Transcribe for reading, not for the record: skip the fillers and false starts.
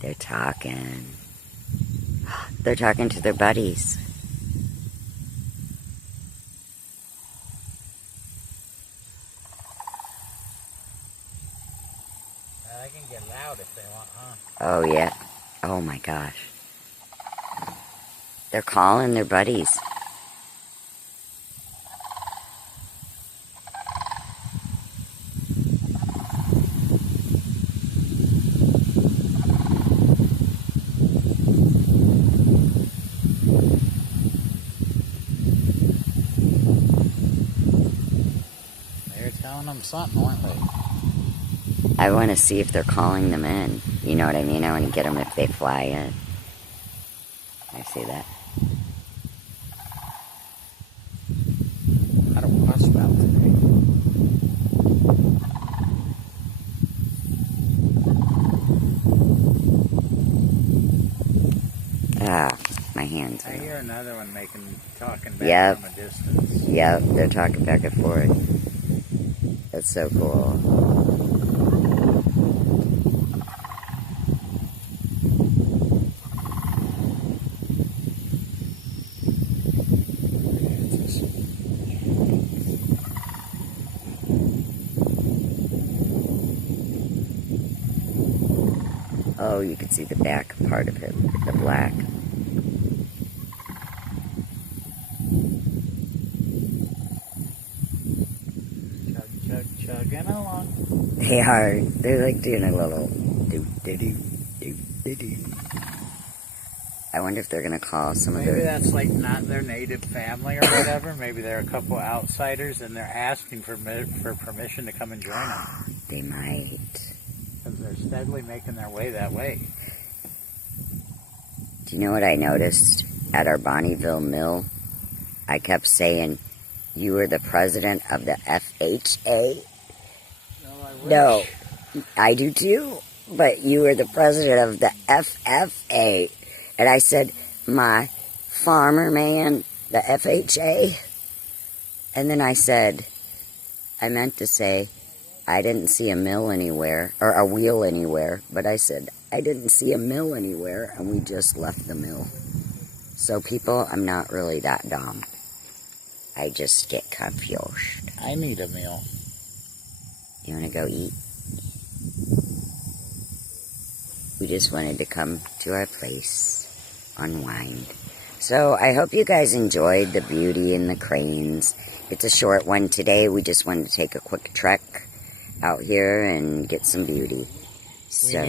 They're talking. They're talking to their buddies. They can get loud if they want, huh? Oh, yeah. Oh, my gosh. They're calling their buddies. They're telling them something, aren't they? I want to see if they're calling them in. You know what I mean? I want to get them if they fly in. I see that. How do we watch about today? Ah, my hands I are... hear another one talking back from a distance. Yep, they're talking back and forth. That's so cool. Oh, you can see the back part of it, the black. Chugging along. They are. They're like doing a little do-do-do. I wonder if they're going to call some of their... Maybe that's like not their native family or whatever. Maybe they're a couple outsiders and they're asking for permission to come and join them. They might. Because they're steadily making their way that way. Do you know what I noticed at our Bonneville mill? I kept saying, you were the president of the FHA. No, I do too. But you were the president of the FFA. And I said, my farmer man, the FHA. And then I said, I meant to say, I didn't see a mill anywhere, or a wheel anywhere. But I said, I didn't see a mill anywhere, and we just left the mill. So people, I'm not really that dumb. I just get confused. I need a meal. You want to go eat? We just wanted to come to our place, unwind. So I hope you guys enjoyed the beauty and the cranes. It's a short one today. We just wanted to take a quick trek out here and get some beauty. So.